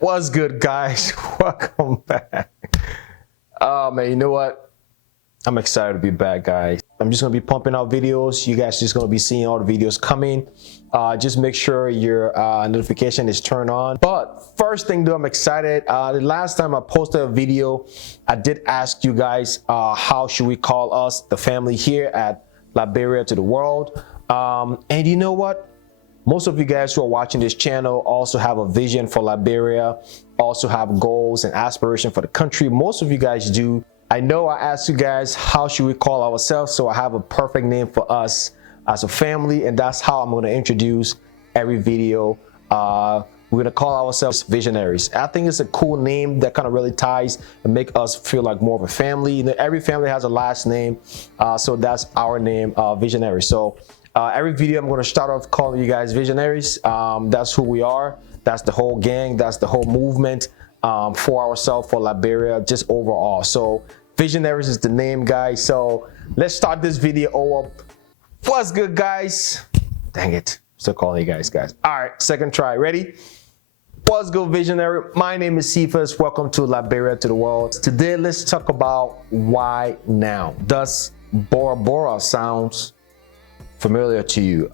What's good, guys? Welcome back. Oh man, you know what? I'm excited to be back, guys. I'm just gonna be pumping out videos. You guys just gonna be seeing all the videos coming. Just make sure your notification is turned on. But first thing, though, I'm excited. The last time I posted a video, I did ask you guys how should we call us, the family here at Liberia to the world. And you know what? Most of you guys who are watching this channel also have a vision for Liberia, also have goals and aspiration for the country. Most of you guys do. I know I asked you guys, how should we call ourselves? So I have a perfect name for us as a family, and that's how I'm going to introduce every video. We're going to call ourselves Visionaries. I think it's a cool name that kind of really ties and make us feel like more of a family. You know, every family has a last name, so that's our name, Visionaries. So every video I'm going to start off calling you guys Visionaries. That's who we are. That's the whole gang. That's the whole movement for ourselves, for Liberia, just overall. So Visionaries is the name, guys. So let's start this video up. What's good, guys? Dang it. Still calling you guys. All right, second try. Ready? What's good, Visionary? My name is Cephas. Welcome to Liberia to the world. Today, let's talk about why now. Does Bora Bora sounds familiar to you?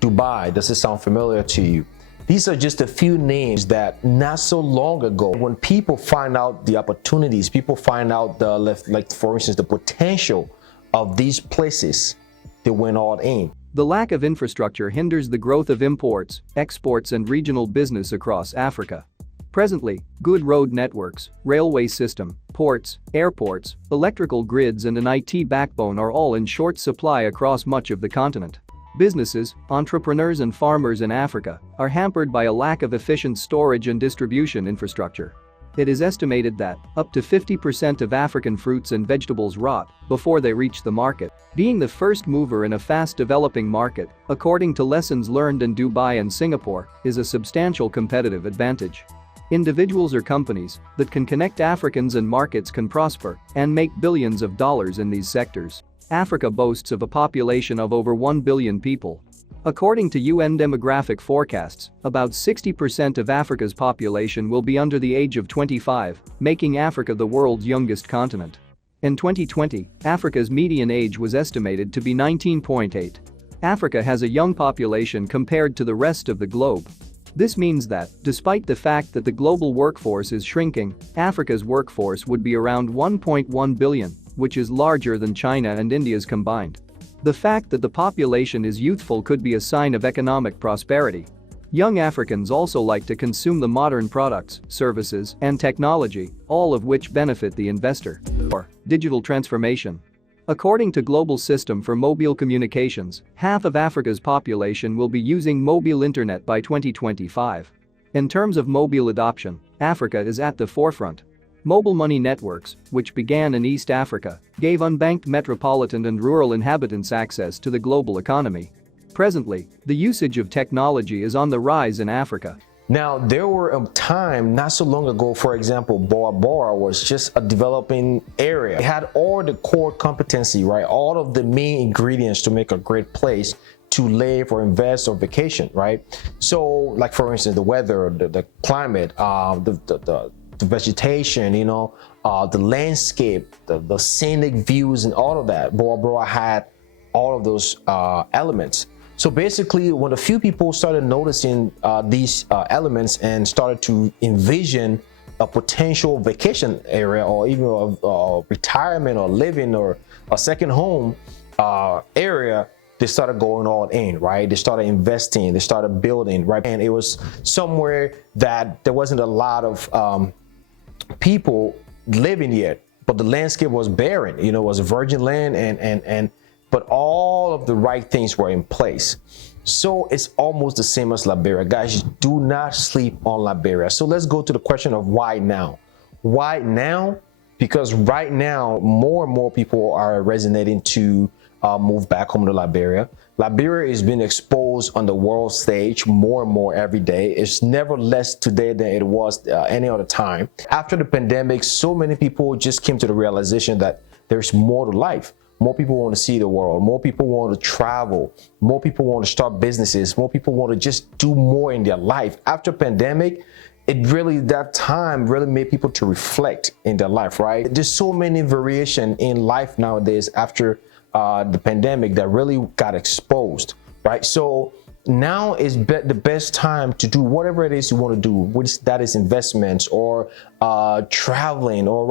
Dubai, does it sound familiar to you? These are just a few names that not so long ago, when people find out the opportunities, people find out the, like for instance, the potential of these places, they went all in. The lack of infrastructure hinders the growth of imports, exports, and regional business across Africa. Presently, good road networks, railway system, ports, airports, electrical grids, and an IT backbone are all in short supply across much of the continent. Businesses, entrepreneurs, and farmers in Africa are hampered by a lack of efficient storage and distribution infrastructure. It is estimated that up to 50% of African fruits and vegetables rot before they reach the market. Being the first mover in a fast-developing market, according to lessons learned in Dubai and Singapore, is a substantial competitive advantage. Individuals or companies that can connect Africans and markets can prosper and make billions of dollars in these sectors. Africa boasts of a population of over 1 billion people. According to UN demographic forecasts, about 60% of Africa's population will be under the age of 25, making Africa the world's youngest continent. In 2020, Africa's median age was estimated to be 19.8. Africa has a young population compared to the rest of the globe. This means that, despite the fact that the global workforce is shrinking, Africa's workforce would be around 1.1 billion, which is larger than China and India's combined. The fact that the population is youthful could be a sign of economic prosperity. Young Africans also like to consume the modern products, services, and technology, all of which benefit the investor. Digital transformation. According to Global System for Mobile Communications, half of Africa's population will be using mobile internet by 2025. In terms of mobile adoption, Africa is at the forefront. Mobile money networks, which began in East Africa, gave unbanked metropolitan and rural inhabitants access to the global economy. Presently, the usage of technology is on the rise in Africa. Now, there were a time not so long ago, for example, Bora Bora was just a developing area. It had all the core competency, right? All of the main ingredients to make a great place to live or invest or vacation, right? So, like for instance, the weather, the climate, the vegetation, you know, the landscape, the scenic views, and all of that. Bora Bora had all of those elements. So basically, when a few people started noticing these elements and started to envision a potential vacation area or even a retirement or living or a second home area, they started going all in, right? They started investing, they started building, right? And it was somewhere that there wasn't a lot of people living yet, but the landscape was barren, you know, it was virgin land, but all of the right things were in place. So it's almost the same as Liberia. Guys, do not sleep on Liberia. So let's go to the question of why now? Why now? Because right now, more and more people are resonating to move back home to Liberia. Liberia is being exposed on the world stage more and more every day. It's never less today than it was any other time. After the pandemic, so many people just came to the realization that there's more to life. More people want to see the world. More people want to travel. More people want to start businesses. More people want to just do more in their life. After pandemic, it really, that time really made people to reflect in their life, right? There's so many variation in life nowadays after the pandemic that really got exposed, right? So now is the best time to do whatever it is you want to do, which that is investments or traveling, or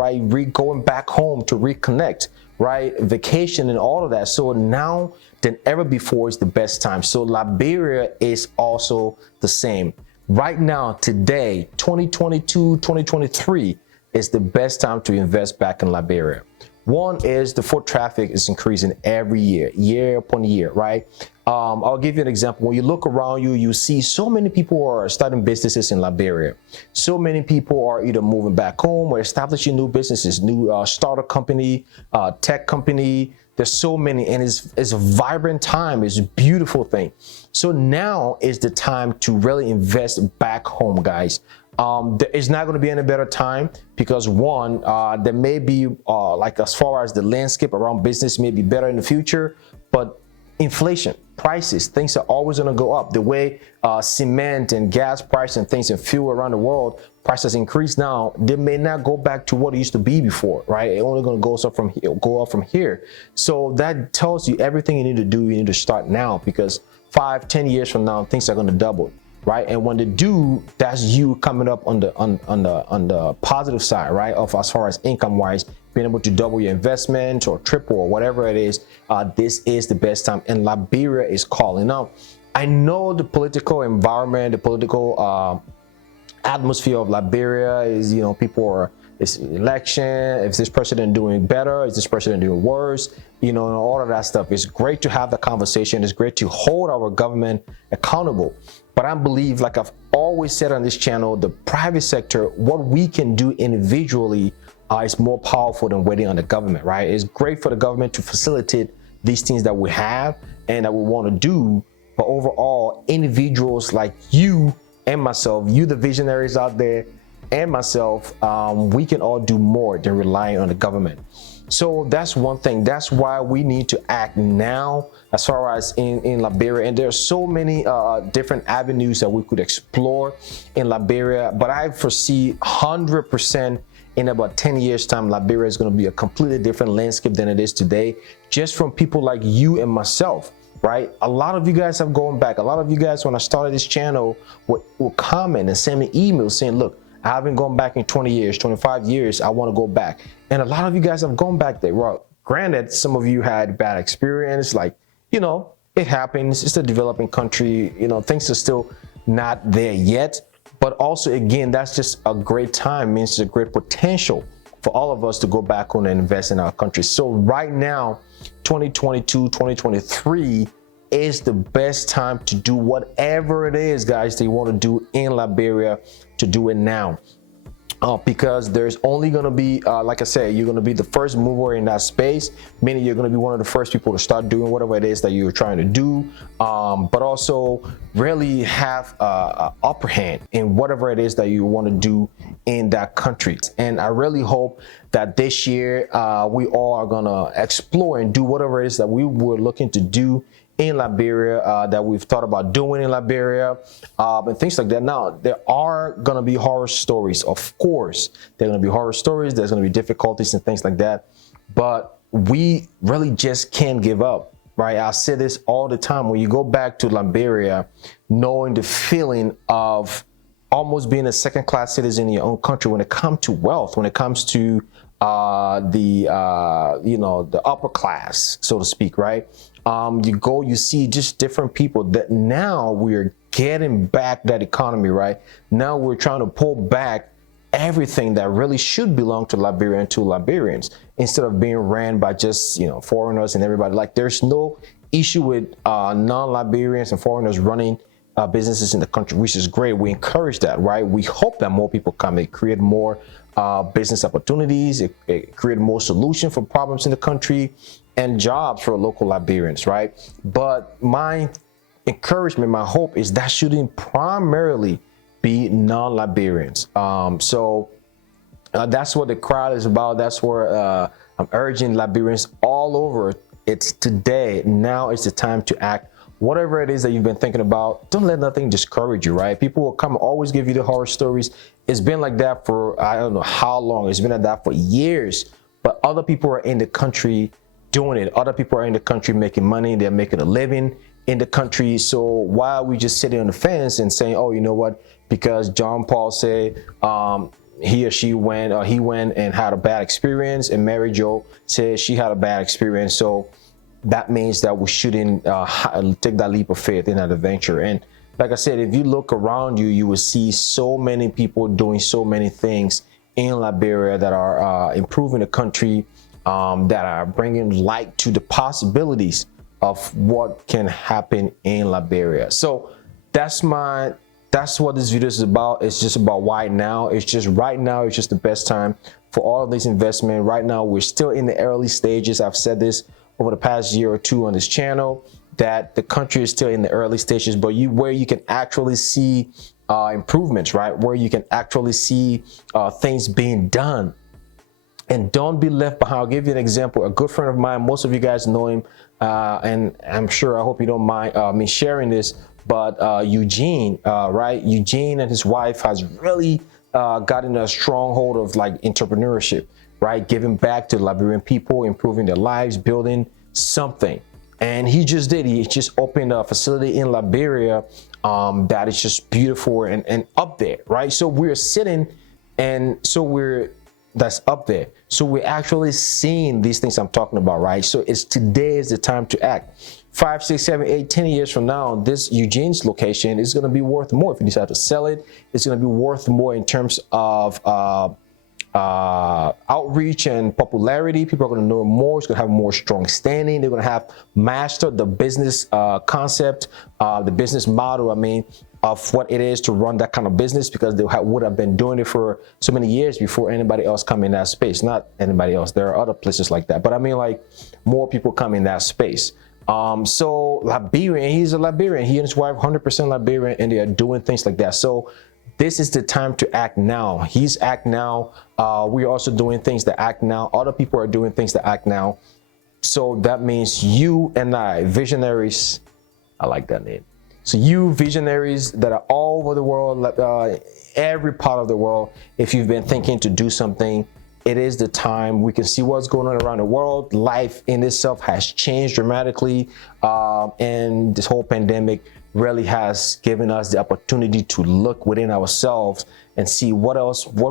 going back home to reconnect, right? Vacation and all of that. So now than ever before is the best time. So Liberia is also the same. Right now, today, 2022, 2023 is the best time to invest back in Liberia. One is the foot traffic is increasing every year, year upon year, right? I'll give you an example. When you look around you, you see so many people are starting businesses in Liberia. So many people are either moving back home or establishing new businesses, new startup company, tech company. There's so many, and it's a vibrant time. It's a beautiful thing. So now is the time to really invest back home, guys. There is not going to be any better time because one, there may be like as far as the landscape around business may be better in the future, but inflation, prices, things are always going to go up. The way cement and gas price and things and fuel around the world prices increase now, they may not go back to what it used to be before, right? It's only going to go up from here. So that tells you everything you need to do. You need to start now because 5-10 years from now, things are going to double. Right, and when they do, that's you coming up on the positive side, right? Of as far as income wise, being able to double your investment or triple or whatever it is. This is the best time, and Liberia is calling. Now, I know the political environment, the political atmosphere of Liberia is, people are. It's election. Is this president doing better? Is this president doing worse? And all of that stuff. It's great to have the conversation. It's great to hold our government accountable. But I believe, like I've always said on this channel, the private sector, what we can do individually is more powerful than waiting on the government, right? It's great for the government to facilitate these things that we have and that we want to do. But overall, individuals like you and myself, you the visionaries out there, and myself, we can all do more than relying on the government. So that's one thing. That's why we need to act now as far as in Liberia. And there are so many different avenues that we could explore in Liberia. But I foresee 100% in about 10 years time, Liberia is going to be a completely different landscape than it is today, just from people like you and myself. Right? A lot of you guys have gone back. A lot of you guys, when I started this channel, will comment and send me emails saying, look, I haven't gone back in 20 years, 25 years. I want to go back. And a lot of you guys have gone back there. Well, granted, some of you had bad experience. Like, it happens. It's a developing country. Things are still not there yet. But also, again, that's just a great time. It means it's a great potential for all of us to go back home and invest in our country. So right now, 2022, 2023 is the best time to do whatever it is, guys, that you want to do in Liberia, to do it now. Because there's only going to be, like I said, you're going to be the first mover in that space, meaning you're going to be one of the first people to start doing whatever it is that you're trying to do, but also really have an upper hand in whatever it is that you want to do in that country. And I really hope that this year we all are going to explore and do whatever it is that we were looking to do in Liberia, that we've thought about doing in Liberia, and things like that. Now, there are going to be horror stories. Of course, there are going to be horror stories. There's going to be difficulties and things like that. But we really just can't give up, right? I say this all the time. When you go back to Liberia, knowing the feeling of almost being a second-class citizen in your own country when it comes to wealth, when it comes to the upper class, so to speak, right? You see just different people that now we're getting back that economy, right? Now we're trying to pull back everything that really should belong to Liberia and to Liberians instead of being ran by just, foreigners and everybody. Like, there's no issue with non-Liberians and foreigners running businesses in the country, which is great. We encourage that, right? We hope that more people come and create more business opportunities, it create more solution for problems in the country and jobs for local Liberians, right? But my encouragement, my hope is that shouldn't primarily be non-Liberians. So that's what the crowd is about. That's where I'm urging Liberians all over. It's today. Now is the time to act whatever it is that you've been thinking about, don't let nothing discourage you, right? People will come always give you the horror stories. It's been like that for, I don't know how long. It's been like that for years, but other people are in the country doing it. Other people are in the country making money. They're making a living in the country. So why are we just sitting on the fence and saying, oh, you know what, because John Paul said, he or she went, or he went and had a bad experience, and Mary Jo said she had a bad experience, so that means that we shouldn't take that leap of faith in that adventure. And like I said, if you look around you, you will see so many people doing so many things in Liberia that are improving the country, that are bringing light to the possibilities of what can happen in Liberia. So that's what this video is about. It's just about why now. It's just right now. It's just the best time for all of this investment. Right now, we're still in the early stages. I've said this over the past year or two on this channel, that the country is still in the early stages, but where you can actually see improvements, right? Where you can actually see things being done. And don't be left behind. I'll give you an example. A good friend of mine, most of you guys know him, and I'm sure, I hope you don't mind me sharing this, but Eugene, right? Eugene and his wife has really gotten a stronghold of like entrepreneurship, right? Giving back to Liberian people, improving their lives, building something. And he just did. He just opened a facility in Liberia that is just beautiful and up there, right? So we're sitting, and so that's up there. So we're actually seeing these things I'm talking about, right? So today is the time to act. 5, 6, 7, 8, 10 years from now, this Eugene's location is going to be worth more. If you decide to sell it, it's going to be worth more in terms of outreach and popularity. People are going to know more. It's going to have more strong standing. They're going to have mastered the business concept, the business model, of what it is to run that kind of business, because they would have been doing it for so many years before anybody else come in that space. Not anybody else. There are other places like that, but like more people come in that space. So Liberian, he's a Liberian. He and his wife, 100% Liberian, and they are doing things like that. So this is the time to act now. He's act now. We are also doing things that act now. Other people are doing things that act now. So that means you and I, visionaries, I like that name. So you visionaries that are all over the world, every part of the world, if you've been thinking to do something, it is the time. We can see what's going on around the world. Life in itself has changed dramatically. And this whole pandemic really has given us the opportunity to look within ourselves and see what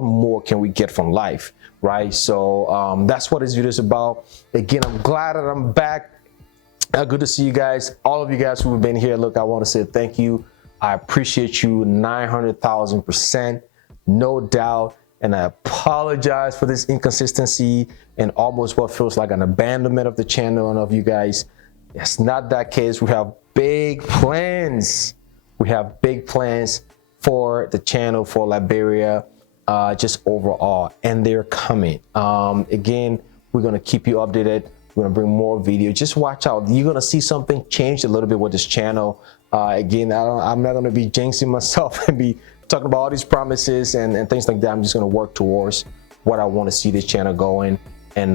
more can we get from life, right? So that's what this video is about. Again, I'm glad that I'm back. Good to see you guys. All of you guys who have been here, look, I want to say thank you. I appreciate you 900,000%, no doubt. And I apologize for this inconsistency and almost what feels like an abandonment of the channel and of you guys. It's not that case. We have big plans. We have big plans for the channel, for Liberia, just overall, and they're coming. Again, we're going to keep you updated. We're going to bring more videos. Just watch out. You're going to see something change a little bit with this channel. Again, I'm not going to be jinxing myself and be talking about all these promises and things like that. I'm just going to work towards what I want to see this channel going. And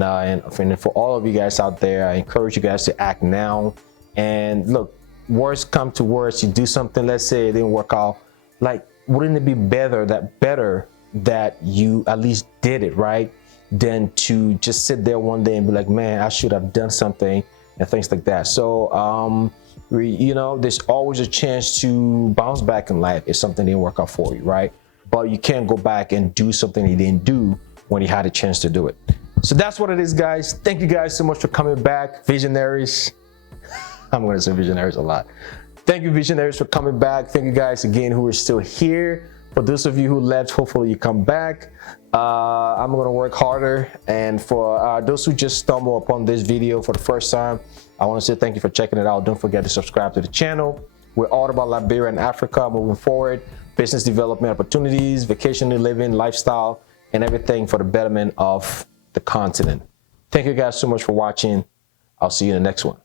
for all of you guys out there, I encourage you guys to act now. And look, worst come to worst, you do something, let's say it didn't work out. Like, wouldn't it be better that you at least did it, right? Than to just sit there one day and be like, man, I should have done something, and things like that. So there's always a chance to bounce back in life if something didn't work out for you, right? But you can't go back and do something you didn't do when you had a chance to do it. So that's what it is, guys. Thank you guys so much for coming back, visionaries. I'm going to say visionaries a lot. Thank you, visionaries, for coming back. Thank you guys again who are still here. For those of you who left, hopefully you come back. I'm going to work harder. And for those who just stumble upon this video for the first time, I want to say thank you for checking it out. Don't forget to subscribe to the channel. We're all about Liberia and Africa moving forward, business development opportunities, vacationing, living, lifestyle, and everything for the betterment of the continent. Thank you guys so much for watching. I'll see you in the next one.